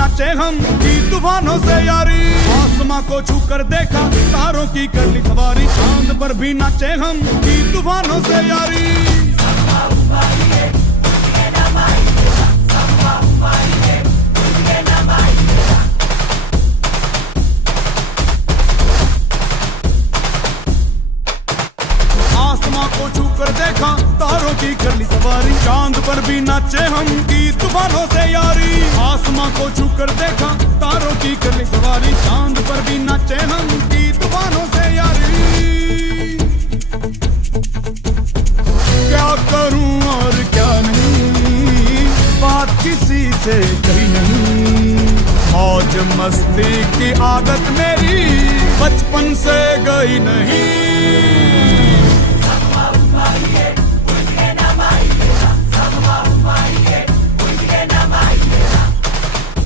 नाचे हम की तूफानों से यारी। आसमां को छू कर देखा तारों की कर ली सवारी, चांद पर भी नाचे हम की तूफानों से यारी। आसमां को छू कर देखा तारों की कर ली सवारी, चांद पर भी नाचे हम की तूफानों से यारी। आसमां को छू कर देखा तारों की कर ली सवारी, चांद पर भी नाचे हम की तूफानों से यारी। क्या करूं और क्या नहीं, बात किसी से कही नहीं। मौज मस्ती की आदत मेरी बचपन से गई नहीं।